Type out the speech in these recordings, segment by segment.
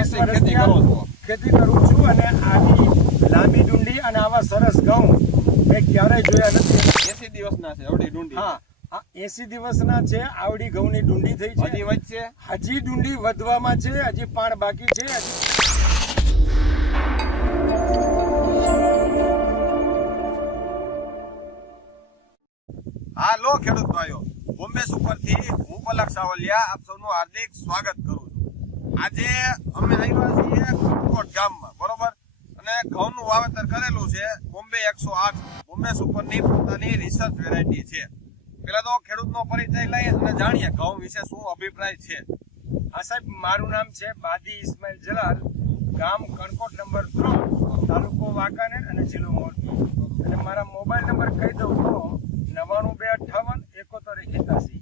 વર્ષથી ખેતી કરું છું અને આવી લાંબી ડુંડી અને આવા સરસ ઘઉં મેં ક્યારેય જોયા નથી. 80 દિવસના છે આવડી ડુંડી. હા, 80 દિવસના છે. આવડી ઘઉંની ડુંડી થઈ છે. હજી વધશે, હજી ડુંડી વધવામાં છે. હજી પાણ બાકી છે. હાલો ખેડૂત ભાઈઓ, બોમ્બે સુપરથી હું પલક સાવલિયા આપ સૌનું હાર્દિક સ્વાગત કરું છું. આજે અમે આવ્યા છીએ કણકોટ ગામમાં, બરોબર, અને ઘઉંનું વાવેતર કરેલું છે બોમ્બે 108. બોમ્બે સુપરની પોતાની રિસર્ચ વેરાયટી છે. પેલા તો ખેડૂતનો પરિચય લઈ અને જાણીએ ઘઉં વિશે શું અભિપ્રાય છે. હા સાહેબ, મારું નામ છે બાદી ઇસ્માઇલ જલાલ, ગામ કણકોટ નંબર 3, તાલુકો વાંકાનેર અને જિલ્લો મોરબી. અને મારા મોબાઈલ નંબર કહી દઉં તો 92587181.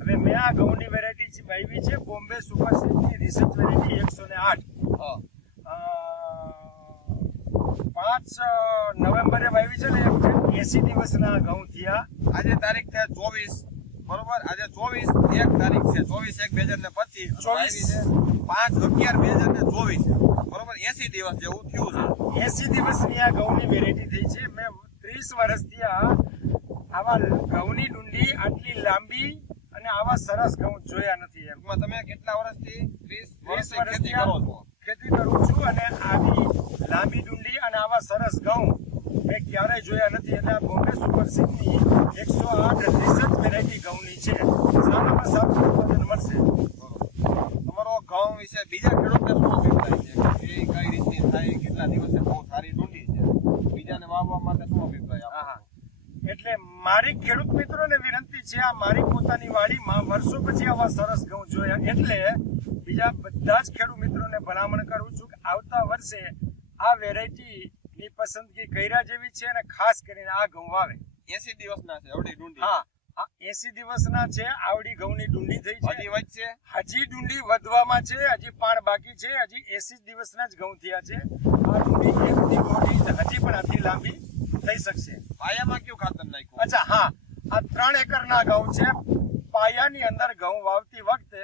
હવે મેં આ ઘઉંની વેરાયટી વાવી છે Bombay super Sydney research variety 108. 5 નવેમ્બરે વાવી છે ને 80 દિવસના ઘઉં થયા. આજે તારીખ છે 24, બરોબર. આજે 24 એક તારીખ છે, 24/1/2025. 5/11/2024, બરોબર. 80 દિવસ જેવું થયું છે. 80 દિવસની આ ઘઉંની વેરાયટી થઈ છે. મેં 30 વર્ષથી આવા ઘઉંની ડુંડી આટલી લાંબી અને આવા સરસ ઘઉં જોયા નથી. એમાં તમે કેટલા વર્ષથી 30 વર્ષથી વર્ષથી ખેતી કરો છો? ખેતી કરું છું અને આવી લાંબી ડુંડી અને આવા સરસ ઘઉં મેં ક્યારેય જોયા નથી. એટલે આ Bombay super Sydney 108 research variety ઘઉંની છે. સારામાં સારું ઉત્પાદન મળશે. તમારો ઘઉં વિશે બીજા ખેડૂતને શું અભિપ્રાય છે કે એ કઈ રીતની થાય, કેટલા દિવસે બહુ સારી ડુંડી છે, બીજાને વાવવા માટે શું અભિપ્રાય આપો? એટલે મારી ખેડૂત મિત્રોને વિનંતી છે, આ મારી પોતાની વાડીમાં વર્ષો પછી આવા સરસ ઘઉં જોયા, એટલે બીજા બધા જ ખેડૂત મિત્રોને ભલામણ કરું છું કે આવતા વર્ષે આ વેરાયટીની પસંદગી કર્યા જેવી છે અને ખાસ કરીને આ ઘઉં વાવે. 80 દિવસના છે આવડી ડુંડી. હા, આ 80 દિવસના છે. આવડી ઘઉંની ડુંડી થઈ છે. હજી વધશે, હજી ડુંડી વધવામાં છે. હજી પાણ બાકી છે. હજી 80 દિવસના જ ઘઉં થયા છે. આ ડુંડી એકથી મોટી હજી પણ આથી લાંબી થઈ શકશે. પાયામાં કયું ખાતર નાખ્યું? અચ્છા, હા, આ 3 એકરના ઘઉં છે. પાયાની અંદર ઘઉં વાવતી વખતે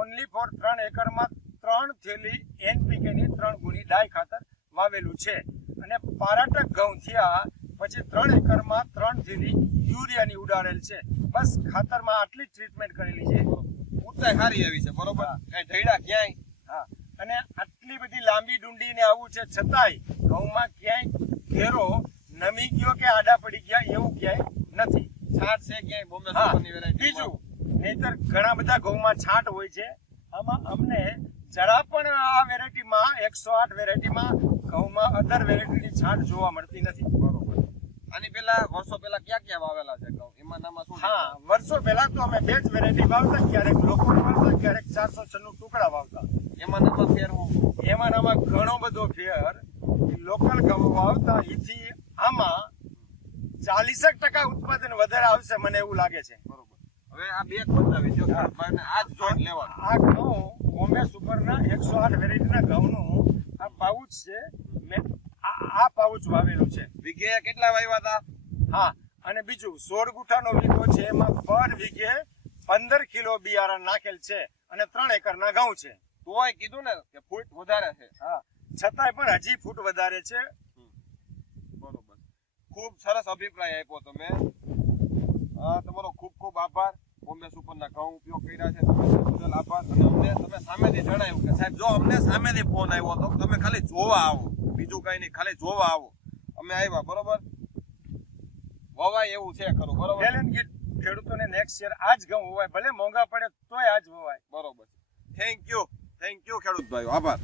ઓનલી ફોર 3 એકરમાં 3 થેલી NPK ની 3 ગુણી ડાય ખાતર વાવેલું છે. અને પારાટક ઘઉં થયા પછી 3 એકરમાં 3 થેલી યુરિયાની ઉડાડેલ છે. બસ ખાતરમાં આટલી ટ્રીટમેન્ટ કરેલી છે. ઊંચાઈ સારી આવી છે, બરોબર. કઈ ઢળ્યા ક્યાંય? હા, અને આટલી બધી લાંબી ડુંડીને આવું છે છતાંય ઘઉંમાં ક્યાંય ઘેરો નમી ગયો કે આડા પડી ગયા એવું ક્યાંય નથી. છાંટ છે ક્યાંય બોમ્બે સુપરની વેરાયટી? બીજું, નહીતર ઘણા બધા ઘઉંમાં છાંટ હોય છે. આમાં અમને જરા પણ આ વેરાયટીમાં 108 વેરાયટીમાં ઘઉંમાં અધર વેરાયટીની છાંટ જોવા મળતી નથી. બરોબર. આની પેલા વર્ષો પેલા ક્યાં વાવેલા છે ઘઉં? એમાં નામાં શું? હા, વર્ષો પહેલા તો અમે 2 જ વેરાયટી વાવતા, ક્યારેક લોકલ વાવતા, ક્યારેક 496 ટુકડા વાવતા. એમાં નામાં ફેરવું? એમાં ઘણો બધો ફેર. લોકલ ઘઉં વાવતા એથી આમાં 40% ઉત્પાદન વધારે આવશે મને એવું લાગે છે. બરોબર. હવે આ બે બતાવી દો ભાઈને, આ જ જોઈન્ટ લેવાનું. આ ઘઉં બોમ્બે સુપરના 108 વેરાયટીના ઘઉંનું આ પાઉચ છે. મેં આ પાઉચ વાવેલું છે. વીઘે કેટલા વાવ્યા હતા? હા, અને બીજું 16 ગુઠાનો વીઘો છે. એમાં પર વીઘે 15 કિલો બિયારણ નાખેલ છે અને 3 એકરના ઘઉં છે. તોય કીધું ને કે ફૂટ વધારે છે. હા, છતાંય પણ હજી ફૂટ વધારે છે. બરોબર. ખૂબ સરસ અભિપ્રાય આપ્યો તમે. તમારો ખૂબ ખૂબ આભાર. બોમ્બે સુપરના ઘઉં ઉપયોગ કર્યા છે તમે બદલ આભાર. અને અમને તમે સામેથી જણાવ્યું કે સાહેબ જો અમને સામેથી ફોન આવ્યો તો તમે ખાલી જોવા આવો, બીજું કઈ નહીં, ખાલી જોવા આવો. અમે આવ્યા, બરોબર. વવાય એવું છે ખરું, બરોબર. ખેડૂતોને નેક્સ્ટ યર આ જ ઘઉં હોવાય, ભલે મોંઘા પડે તોય આ જ હોવાય. બરોબર. થેન્ક યુ ખેડૂત ભાઈઓ, આભાર.